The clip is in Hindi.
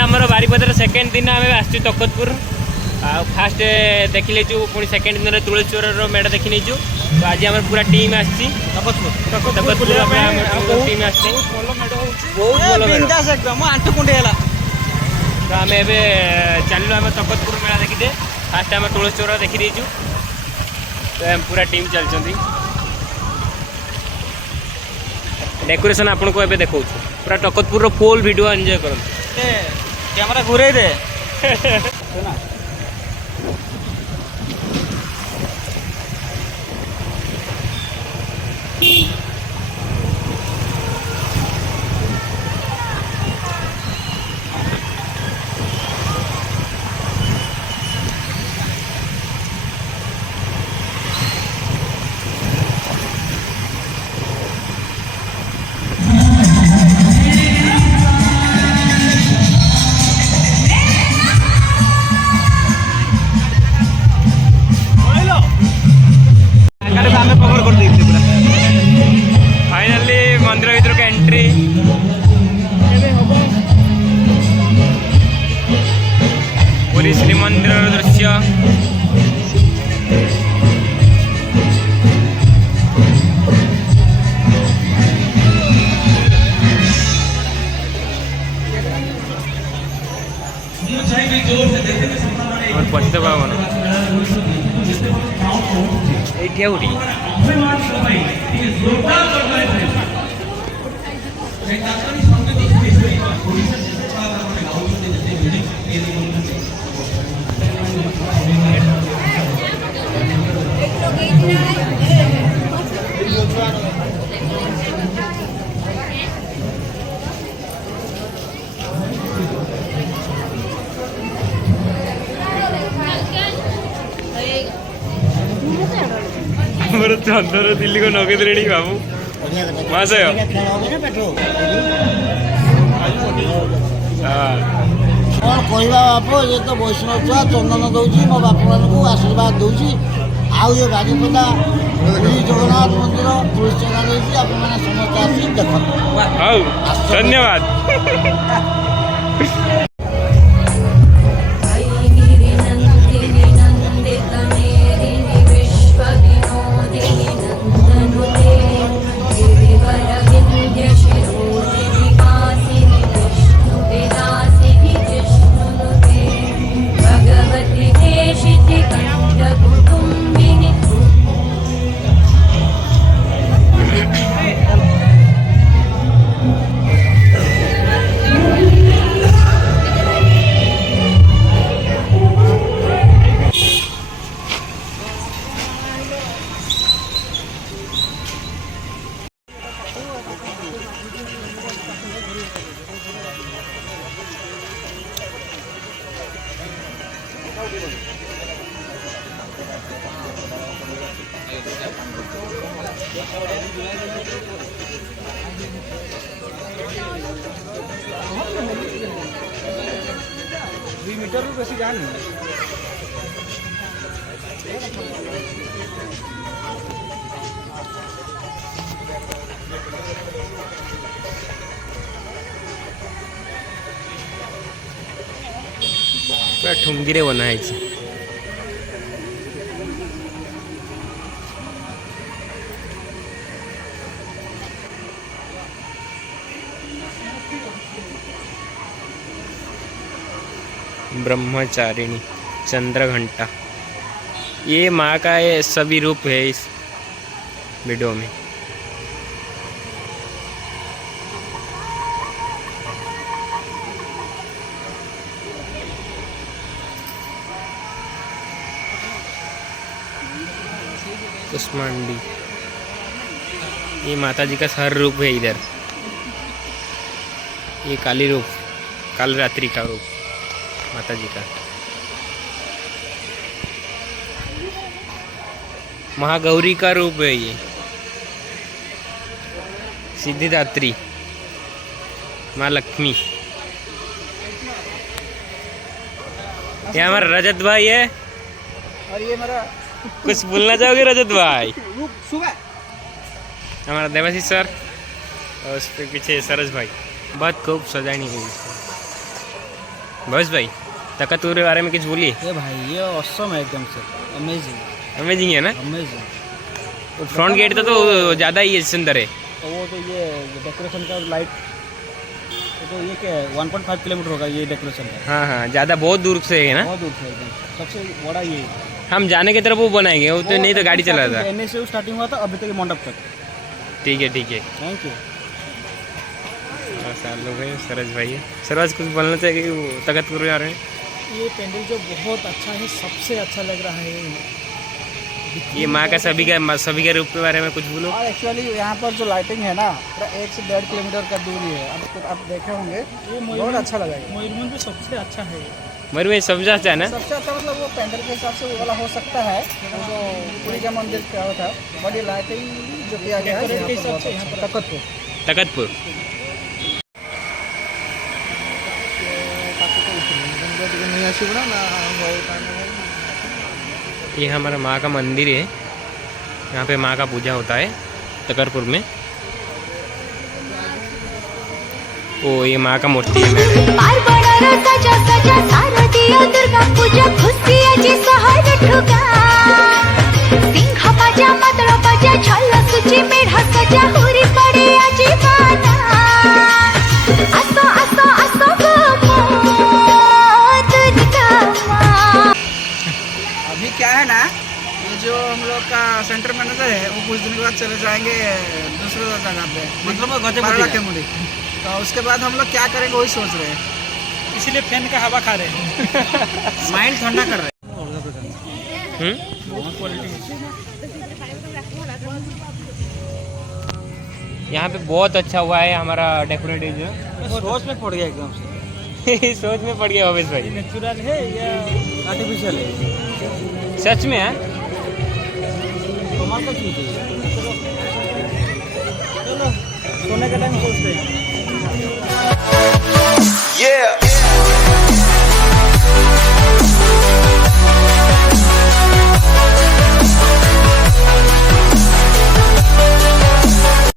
आमर बारिपदार सेकेंड दिन आम आस तकतपुर फास्ट देखी लेचु पुणी सेकेंड दिन तुलसीचोर मेढ़ देखी नहीं तो आज आम पूरा टीम आसी तकतपुर टीम आसी आंटू कुंडे तो आम ए चलू आम तकतपुर मेला देखीदे फास्ट आम तुलसीचोर देखी देचु तो पूरा टीम चलती डेकोरेशन आपन को देखा पूरा तकतपुर फुल वीडियो एंजॉय करते कैमरा घूरे दे फाइनली मंदिर भर को एंट्री पूरी श्रीमंदिर दृश्य पतित पावन ये मोर चंदर दिल्ली को नगद रेडी बाबू महाशय कहवा बाप ये तो वैष्णव छुआ चंदन दौर मो बाप मान आशीर्वाद दूसरी आउ ये बारिपदा पुरी जगन्नाथ मंदिर तुलसी रही आप समस्त आसी देख धन्यवाद। मीटर भी बेसी जान पूरा ठुमगिरे बना है ब्रह्मचारिणी चंद्रघंटा ये माँ का ये सभी रूप है इस वीडियो में। कुष्मांडी ये माता जी का हर रूप है इधर। ये काली रूप काल रात्रि का रूप माता जी का। महागौरी का रूप है ये। सिद्धिदात्री माँ लक्ष्मी। ये हमारा रजत भाई है और ये मेरा कुछ बोलना चाहोगे रजत भाई? सुबह हमारा देवाशीष सर और उस पे पीछे सरस भाई। बहुत खूब सजानी हुई बस भाई तकतपुर के बारे में कुछ बोलिए। ये भाई ये ऑसम है एकदम से, अमेजिंग अमेजिंग है ना। अमेजिंग। फ्रंट गेट तो ज़्यादा ही सुंदर है। वो तो ये डेकोरेशन का लाइट, तो ये क्या है 1.5 किलोमीटर होगा ये डेकोरेशन का। हाँ हाँ, ज़्यादा बहुत दूर से है ना। बहुत दूर से एकदम सबसे बड़ा ये। हम जाने की तरफ वो बनाएंगे, वो तो नहीं तो गाड़ी चला था। एनए से स्टार्टिंग हुआ था अभी तक मंडप तक। ठीक है ठीक है। Thank you. साल लोग हैं सरज भाई। सरज कुछ बोलना चाहिए वो तकतपुर आ रहे हैं। ये पेंडल जो बहुत अच्छा है, सबसे अच्छा लग रहा है ये माँ का सभी के रूप के बारे में कुछ बोलो। और एक्चुअली यहाँ पर जो लाइटिंग है ना 1 से 1.5 किलोमीटर का दूरी है। अब आप देखे होंगे, ये बहुत अच्छा लगा। मयूरभंज में सबसे अच्छा है। मयूरभंज सबसे अच्छा है ना। सबसे अच्छा मतलब वो पेंडल के हिसाब से वो वाला हो सकता है, जो पुरी का मंदिर क्या होता है, बड़ी लाइटिंग जो किया गया है तकतपुर। ये हमारा माँ का मंदिर है, यहाँ पे माँ का पूजा होता है तकतपुर में। ओ ये माँ का मूर्ति है। अभी क्या है ना, ये जो हम लोग का सेंटर मैनेजर है वो कुछ दिन के बाद चले जाएंगे दूसरे जगह पे, मतलब के मुड़ी। तो उसके बाद हम लोग क्या करेंगे वही सोच रहे हैं, इसीलिए फैन का हवा खा रहे हैं। माइंड ठंडा कर रहे हैं। यहाँ पे बहुत अच्छा हुआ है हमारा डेकोरेटिव जो। सोच में पड़ गया एकदम से। सोच में पड़ गया भवेश भाई। नेचुरल है या आर्टिफिशियल है? सच में है। कमाल का चीज़ है। चलो सोने का टाइम सोचते हैं।